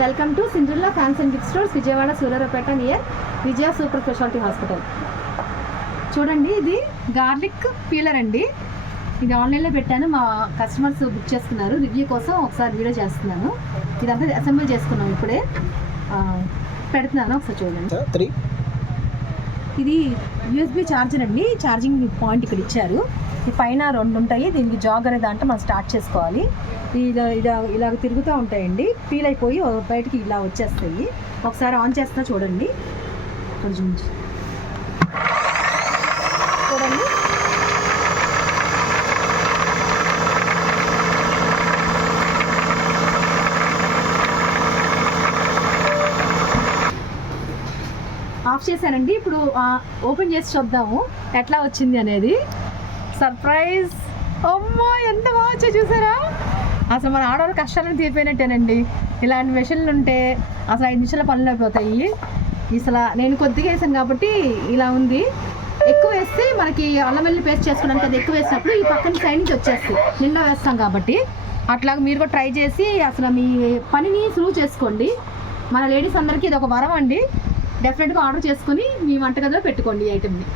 Welcome to Cinderella fans and gift stores, Vijayawada Suryaraopeta near Vijaya super speciality hospital. చూడండి, ఇది garlic peeler అండి. ఇది ఆన్లైన్లో పెట్టాను, మా కస్టమర్స్ బుక్ చేసుకున్నారు. రివ్యూ కోసం ఒకసారి వీడియో చేస్తున్నాను. ఇదంతా అసెంబ్లీ చేసుకున్నాం, ఇప్పుడే పెడుతున్నాను, ఒకసారి చూడండి. ఇది యూఎస్బీ ఛార్జర్ అండి. ఛార్జింగ్ పాయింట్ ఇక్కడ ఇచ్చారు. ఈ పైన 2 ఉంటాయి. దీనికి జాగ్ అనే దాంట్లో మనం స్టార్ట్ చేసుకోవాలి. ఇలాగ తిరుగుతూ ఉంటాయండి. పీల్ అయిపోయి బయటికి ఇలా వచ్చేస్తాయి. ఒకసారి ఆన్ చేస్తా చూడండి. చూడండి, ఆఫ్ చేశానండి. ఇప్పుడు ఓపెన్ చేసి చూద్దాము ఎట్లా వచ్చింది అనేది. సర్ప్రైజ్! అమ్మో, ఎంత బాగా వచ్చాయి చూసారా? అసలు మన ఆడవాళ్ళ కష్టాలను తీరిపోయినట్టేనండి. ఇలాంటి మెషిన్లు ఉంటే అసలు 5 నిమిషాల పనులు అయిపోతాయి. అసలు నేను కొద్దిగా వేసాను కాబట్టి ఇలా ఉంది. ఎక్కువ వేస్తే మనకి అల్లం వెల్లుల్లి పేస్ట్ చేసుకోవడానికి అది ఎక్కువ వేసినప్పుడు ఈ పక్కన సైడ్ నుంచి వచ్చేస్తాయి, నిండా వేస్తాం కాబట్టి. అట్లాగా మీరు కూడా ట్రై చేసి అసలు మీ పనిని సులువు చేసుకోండి. మన లేడీస్ అందరికీ ఇది ఒక వరం అండి. డెఫినెట్గా ఆర్డర్ చేసుకుని మీ వంటగదిలో పెట్టుకోండి ఈ ఐటెంని.